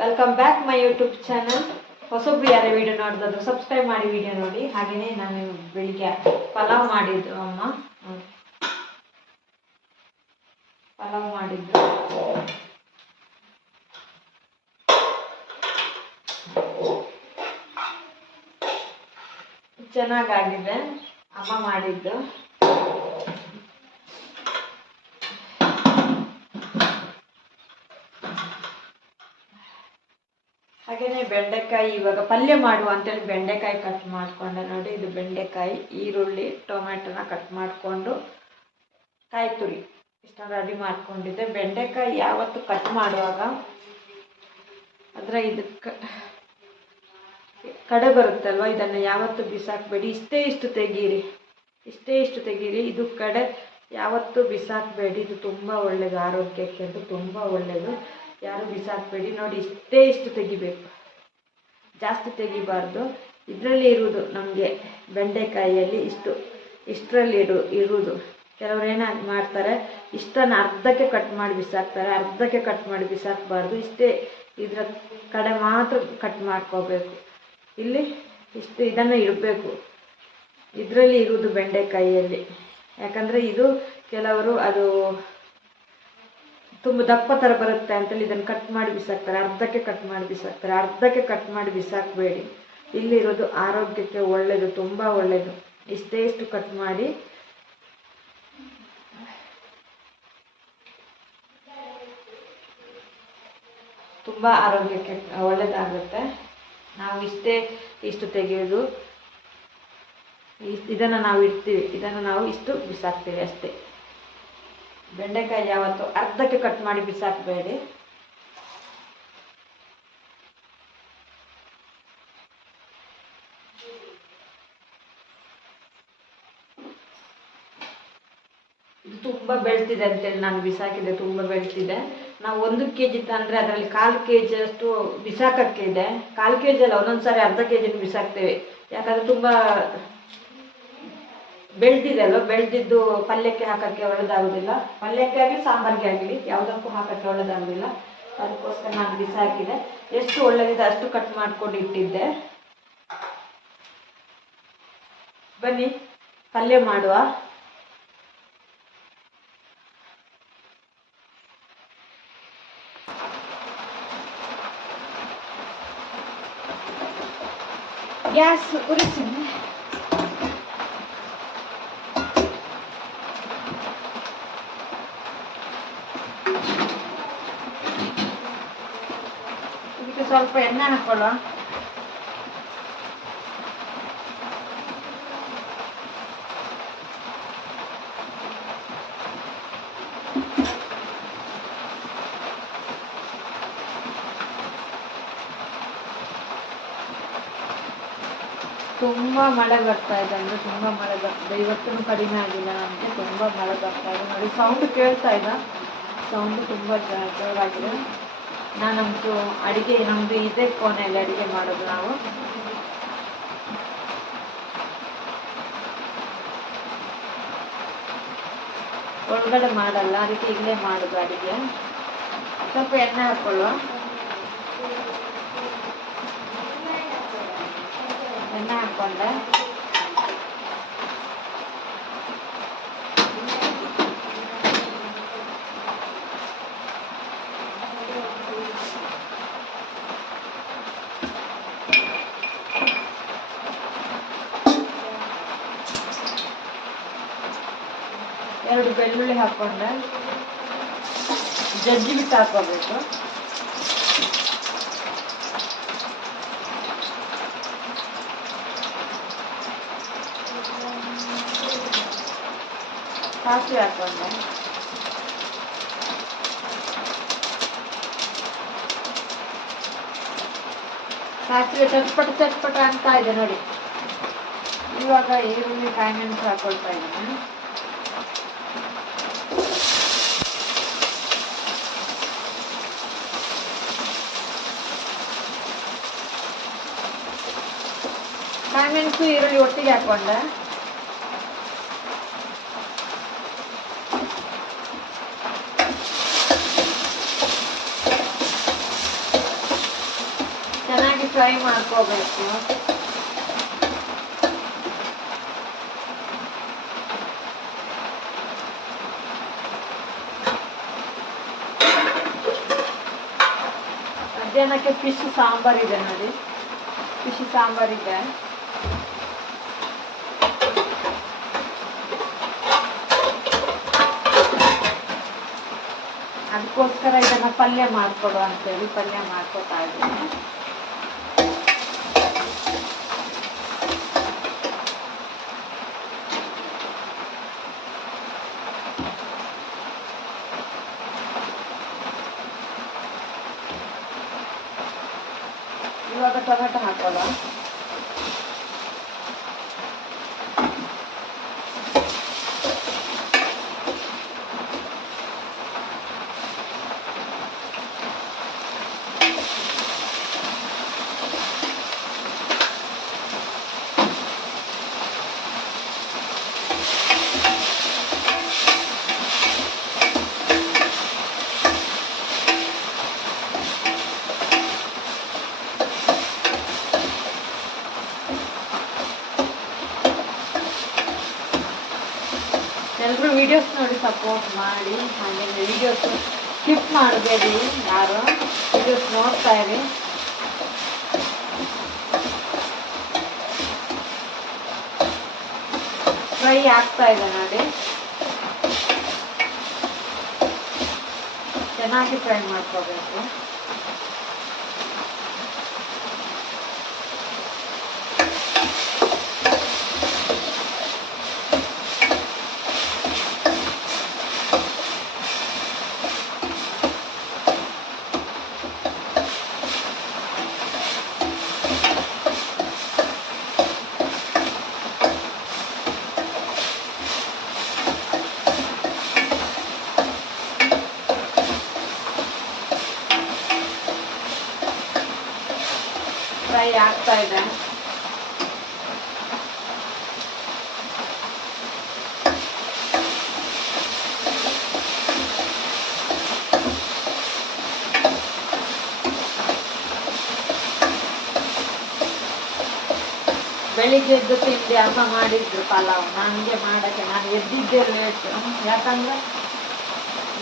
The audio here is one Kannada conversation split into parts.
Welcome back my YouTube channel. ಹೊಸೊಬ್ರು ಯಾರೇ ವಿಡಿಯೋ ನೋಡಿದ್ರು ಸಬ್ಸ್ಕ್ರೈಬ್ ಮಾಡಿ ವಿಡಿಯೋ ನೋಡಿ. ಹಾಗೆಯೇ ನಾನು ಬೆಳಿಗ್ಗೆ ಪಲಾವ್ ಮಾಡಿದ್ದು ಅಮ್ಮ ಪಲಾವ್ ಮಾಡಿದ್ದು ಚೆನ್ನಾಗಾಗಿದೆ. ಅಮ್ಮ ಮಾಡಿದ್ದು ಹಾಗೆಯೇ ಬೆಂಡೆಕಾಯಿ ಇವಾಗ ಪಲ್ಯ ಮಾಡುವ ಅಂತೇಳಿ ಬೆಂಡೆಕಾಯಿ ಕಟ್ ಮಾಡಿಕೊಂಡೆ ನೋಡಿ. ಇದು ಬೆಂಡೆಕಾಯಿ, ಈರುಳ್ಳಿ, ಟೊಮೆಟೊನ ಕಟ್ ಮಾಡಿಕೊಂಡು ಕಾಯಿ ತುರಿ ಇಷ್ಟ ರೆಡಿ ಮಾಡ್ಕೊಂಡಿದ್ದೆ. ಬೆಂಡೆಕಾಯಿ ಯಾವತ್ತು ಕಟ್ ಮಾಡುವಾಗ ಅದರ ಇದಕ್ಕೆ ಕಡೆ ಬರುತ್ತಲ್ವ, ಇದನ್ನು ಯಾವತ್ತು ಬಿಸಾಕಬೇಡಿ. ಇಷ್ಟು ತೆಗೀರಿ. ಇದು ಕಡೆ ಯಾವತ್ತೂ ಬಿಸಾಕಬೇಡಿ. ಇದು ತುಂಬ ಒಳ್ಳೆಯದು, ಆರೋಗ್ಯಕ್ಕೆ ಅದು ತುಂಬ ಒಳ್ಳೆಯದು. ಯಾರು ಬಿಸಾಕಬೇಡಿ. ನೋಡಿ ಇಷ್ಟು ತೆಗಿಬೇಕು, ಜಾಸ್ತಿ ತೆಗಿಬಾರ್ದು. ಇದರಲ್ಲಿ ಇರುವುದು ನಮಗೆ ಬೆಂಡೆಕಾಯಿಯಲ್ಲಿ ಇಷ್ಟರಲ್ಲಿ ಇರುವುದು. ಕೆಲವರು ಏನಾಗಿ ಮಾಡ್ತಾರೆ, ಇಷ್ಟನ್ನು ಅರ್ಧಕ್ಕೆ ಕಟ್ ಮಾಡಿ ಬಿಸಾಕ್ತಾರೆ. ಅರ್ಧಕ್ಕೆ ಕಟ್ ಮಾಡಿ ಬಿಸಾಕಬಾರ್ದು. ಇದರ ಕಡೆ ಮಾತ್ರ ಕಟ್ ಮಾಡ್ಕೋಬೇಕು. ಇಲ್ಲಿ ಇದನ್ನು ಇಡಬೇಕು. ಇದರಲ್ಲಿ ಇರುವುದು ಬೆಂಡೆಕಾಯಿಯಲ್ಲಿ. ಯಾಕಂದರೆ ಇದು ಕೆಲವರು ಅದು ತುಂಬ ದಪ್ಪ ಥರ ಬರುತ್ತೆ ಅಂತೇಳಿ ಇದನ್ನು ಕಟ್ ಮಾಡಿ ಬಿಸಾಕ್ತಾರೆ. ಅರ್ಧಕ್ಕೆ ಕಟ್ ಮಾಡಿ ಬಿಸಾಕಬೇಡಿ. ಇಲ್ಲಿರೋದು ಆರೋಗ್ಯಕ್ಕೆ ಒಳ್ಳೆಯದು, ತುಂಬ ಒಳ್ಳೆಯದು. ಇಷ್ಟು ಕಟ್ ಮಾಡಿ ತುಂಬ ಆರೋಗ್ಯಕ್ಕೆ ಒಳ್ಳೆಯದಾಗುತ್ತೆ. ನಾವು ಇಷ್ಟು ತೆಗೆಯೋದು. ಇದನ್ನು ನಾವು ಇಡ್ತೀವಿ, ಇದನ್ನು ನಾವು ಇಷ್ಟು ಬಿಸಾಕ್ತೀವಿ ಅಷ್ಟೇ. ಬೆಂಡೆಕಾಯಿ ಯಾವತ್ತು ಅರ್ಧಕ್ಕೆ ಕಟ್ ಮಾಡಿ ಬಿಸಾಕಬೇಡಿ. ಇದು ತುಂಬ ಬೆಳ್ತಿದೆ ಅಂತೇಳಿ ನಾನು ಬಿಸಾಕಿದೆ. ತುಂಬ ಬೆಳ್ತಿದೆ. ನಾವು 1 kg ತಂದರೆ ಅದರಲ್ಲಿ 1/4 kg ಅಷ್ಟು ಬಿಸಾಕಕ್ಕೆ ಇದೆ. 1/4 kg ಅಲ್ಲ, ಒಂದೊಂದ್ಸಾರಿ ಅರ್ಧ kg ಬಿಸಾಕ್ತೇವೆ. ಯಾಕಂದರೆ ತುಂಬ ಬೆಳ್ದಿದೆ ಅಲ್ವ, ಬೆಳೆದಿದ್ದು ಪಲ್ಯಕ್ಕೆ ಹಾಕೋಕ್ಕೆ ಒಳ್ಳೆಯದಾಗೋದಿಲ್ಲ. ಪಲ್ಯಕ್ಕೆ ಆಗಲಿ ಸಾಂಬಾರಿಗೆ ಆಗಲಿ ಯಾವುದಕ್ಕೂ ಹಾಕೋಕ್ಕೆ ಒಳ್ಳೆಯದಾಗೋದಿಲ್ಲ. ಅದಕ್ಕೋಸ್ಕರ ನಾನು ಬಿಸಾಕಿದೆ. ಎಷ್ಟು ಒಳ್ಳೆಯದಿದೆ ಅಷ್ಟು ಕಟ್ ಮಾಡ್ಕೊಂಡು ಇಟ್ಟಿದ್ದೆ. ಬನ್ನಿ ಪಲ್ಯ ಮಾಡುವ. ಗ್ಯಾಸ್ ಉರಿಸಿದೆ. ಇದಕ್ಕೆ ಸ್ವಲ್ಪ ಎಣ್ಣೆ ಹಾಕೊಳ್ಳುವ. ತುಂಬ ಮಳೆ ಬರ್ತಾ ಇದೆ, ಅಂದರೆ ತುಂಬ ಮಳೆ ಬರ್ತದೆ. ಇವತ್ತೂ ಕಡಿಮೆ ಆಗಿಲ್ಲ ನಮಗೆ, ತುಂಬ ಮಳೆ ಬರ್ತಾ ಇದೆ. ನೋಡಿ ಸೌಂಡ್ ಕೇಳ್ತಾ ಇದೆ, ಸೌಂಡು ತುಂಬ ಜೋರಾಗಿದೆ. ನಮ್ಮದು ಅಡುಗೆ, ನಮ್ಮದು ಇದೇ ಕೋಣೆಯಲ್ಲಿ ಅಡುಗೆ ಮಾಡೋದು ನಾವು. ಒಳಗಡೆ ಮಾಡಲ್ಲ, ಅದಕ್ಕೆ ಇಲ್ಲೇ ಮಾಡೋದು ಅಡುಗೆ. ಸ್ವಲ್ಪ ಎಣ್ಣೆ ಹಾಕ್ಕೊಳ್ಳುವ. ಎಣ್ಣೆ ಹಾಕ್ಕೊಂಡೆ. ಎರಡು ಬೆಳ್ಳುಳ್ಳಿ ಹಾಕ್ಕೊಂಡೆ. ಜಜ್ಜಿ ಬಿಟ್ಟು ಹಾಕ್ಕೋಬೇಕು. ಸಾಸಿವೆ ಹಾಕ್ಕೊಂಡೆ. ಸಾಸಿವೆ ಚಟ್ಪಟ ಅಂತ ಇದೆ ನೋಡಿ. ಇವಾಗ ಈರುಳ್ಳಿ, ಕಾಯಿ ಮೆಣಸು ಹಾಕೊಳ್ತಾ ಇದ್ದೀನಿ. ಕಾಯಿ ಮೆಣಸು ಈರುಳ್ಳಿ ಒಟ್ಟಿಗೆ ಹಾಕ್ಕೊಂಡೆ. ಫ್ರೈ ಮಾಡ್ಕೋಬೇಕು. ಮಧ್ಯಾಹ್ನಕ್ಕೆ ಫಿಶ್ ಸಾಂಬಾರಿದೆ ನೋಡಿ, ಫಿಶ್ ಸಾಂಬಾರಿದೆ. ಅದಕ್ಕೋಸ್ಕರ ಇದನ್ನು ಪಲ್ಯ ಮಾಡಿಕೊಡು ಅಂತೇಳಿ ಪಲ್ಯ ಮಾಡ್ಕೊತಾ ಇದ್ದೀನಿ. ಇವಾಗ ಟೊಮೆಟೊ ಹಾಕೋಲ್ಲ. ಎಲ್ಲರೂ ವಿಡಿಯೋಸ್ ನೋಡಿ ಸಪೋರ್ಟ್ ಮಾಡಿ, ಹಾಗೆ ವಿಡಿಯೋಸ್ ಸ್ಕಿಪ್ ಮಾಡಬೇಡಿ, ಯಾರು ವಿಡಿಯೋಸ್ ನೋಡ್ತಾ ಇರಿ. ಫ್ರೈ ಆಗ್ತಾ ಇದೆ ನೋಡಿ, ಚೆನ್ನಾಗಿ ಫ್ರೈ ಮಾಡ್ಕೋಬೇಕು. ಫ್ರೈ ಆಗ್ತಾ ಇದೆ. ಬೆಳಿಗ್ಗೆ ಎದ್ದು ತಿಂಡಿ ಅಮ್ಮ ಮಾಡಿದ್ರು ಪಲಾವ್. ನನಗೆ ಮಾಡೋಕ್ಕೆ ನಾನು ಎದ್ದಿದ್ದೆ ಲೇಟ್, ಯಾಕಂದರೆ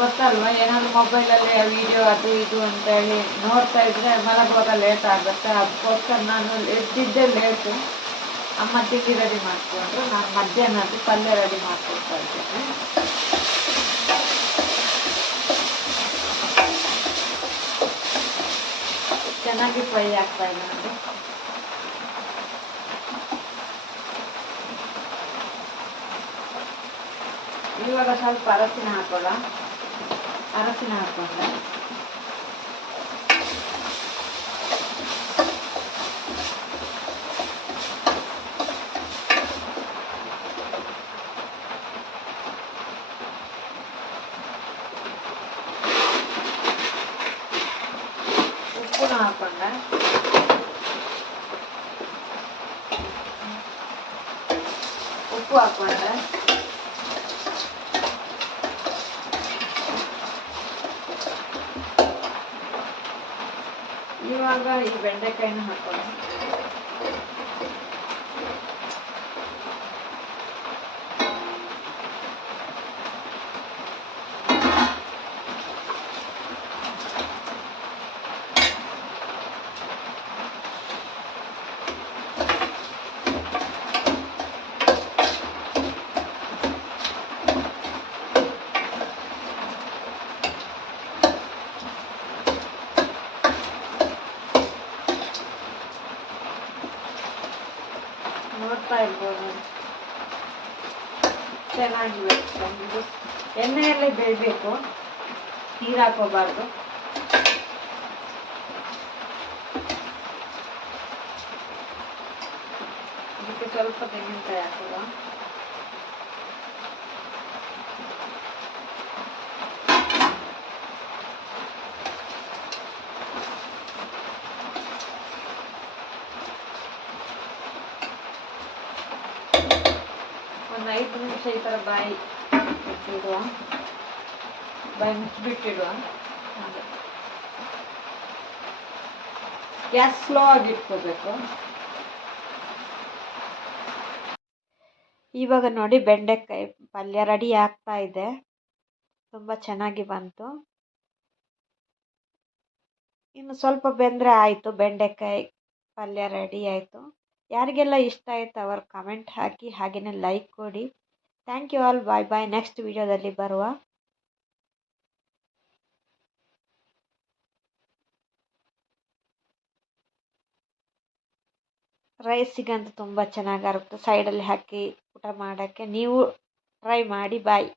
ಗೊತ್ತಲ್ವ, ಏನಾದರೂ ಮೊಬೈಲಲ್ಲಿ ವಿಡಿಯೋ ಅದು ಇದು ಅಂತೇಳಿ ನೋಡ್ತಾ ಇದ್ರೆ ಮಲಗುವಾಗ ಲೇಟ್ ಆಗುತ್ತೆ. ಅದಕ್ಕೋಸ್ಕರ ನಾನು ಎದ್ದಿದ್ದೆ ಲೇಟು. ಅಮ್ಮ ತಿಂಡಿ ರೆಡಿ ಮಾಡಿಕೊಂಡ್ರು, ನಾನು ಮಧ್ಯಾಹ್ನದ್ದು ಪಲ್ಯ ರೆಡಿ ಮಾಡ್ಕೊಳ್ತಾ ಇದ್ದೇನೆ. ಚೆನ್ನಾಗಿ ಫ್ರೈ ಆಗ್ತಾ ಇದೆ ನೋಡಿ. ಇವಾಗ ಸ್ವಲ್ಪ ಅರಸಿನ ಹಾಕೋಣ. ಅರಸಿನ ಹಾಕೊಂಡೆ, ಉಪ್ಪುನ ಹಾಕೊಂಡೆ, ಉಪ್ಪು ಹಾಕೊಂಡೆ. ಇವಾಗ ಈ ಬೆಂಡೆಕಾಯಿನ ಹಾಕೋಣ. ನೋಡ್ತಾ ಇರ್ಬೋದು, ಚೆನ್ನಾಗಿ ಇದು ಎಣ್ಣೆಯಲ್ಲೇ ಬೇಯಬೇಕು, ನೀರು ಹಾಕೋಬಾರ್ದು. ಇದಕ್ಕೆ ಸ್ವಲ್ಪ ತೆಂಗಿನಕಾಯಿ ಹಾಕೋಣ. ಒಂದು 5 ನಿಮಿಷ ಈ ಥರ ಬಾಯಿ ಬಿಟ್ಟಿಡುವ, ಬಾಯಿ ಮುಚ್ಚಿಬಿಟ್ಟಿಡುವ. ಹಾಗೆ ಗ್ಯಾಸ್ ಸ್ಲೋ ಆಗಿ ಇಟ್ಕೋಬೇಕು. ಇವಾಗ ನೋಡಿ ಬೆಂಡೆಕಾಯಿ ಪಲ್ಯ ರೆಡಿ ಆಗ್ತಾ ಇದೆ. ತುಂಬ ಚೆನ್ನಾಗಿ ಬಂತು. ಇನ್ನು ಸ್ವಲ್ಪ ಬೆಂದರೆ ಆಯಿತು, ಬೆಂಡೆಕಾಯಿ ಪಲ್ಯ ರೆಡಿ ಆಯಿತು. ಯಾರಿಗೆಲ್ಲ ಇಷ್ಟ ಆಯಿತು ಅವರು ಕಮೆಂಟ್ ಹಾಕಿ, ಹಾಗೆಯೇ ಲೈಕ್ ಕೊಡಿ. Thank you all. Bye bye. Next ವಿಡಿಯೋದಲ್ಲಿ ಬರುವ. ರೈಸಿಗಂತೂ ತುಂಬ ಚೆನ್ನಾಗಿರುತ್ತೆ. ಸೈಡಲ್ಲಿ ಹಾಕಿ ಊಟ ಮಾಡೋಕ್ಕೆ ನೀವು ಟ್ರೈ ಮಾಡಿ. ಬಾಯ್.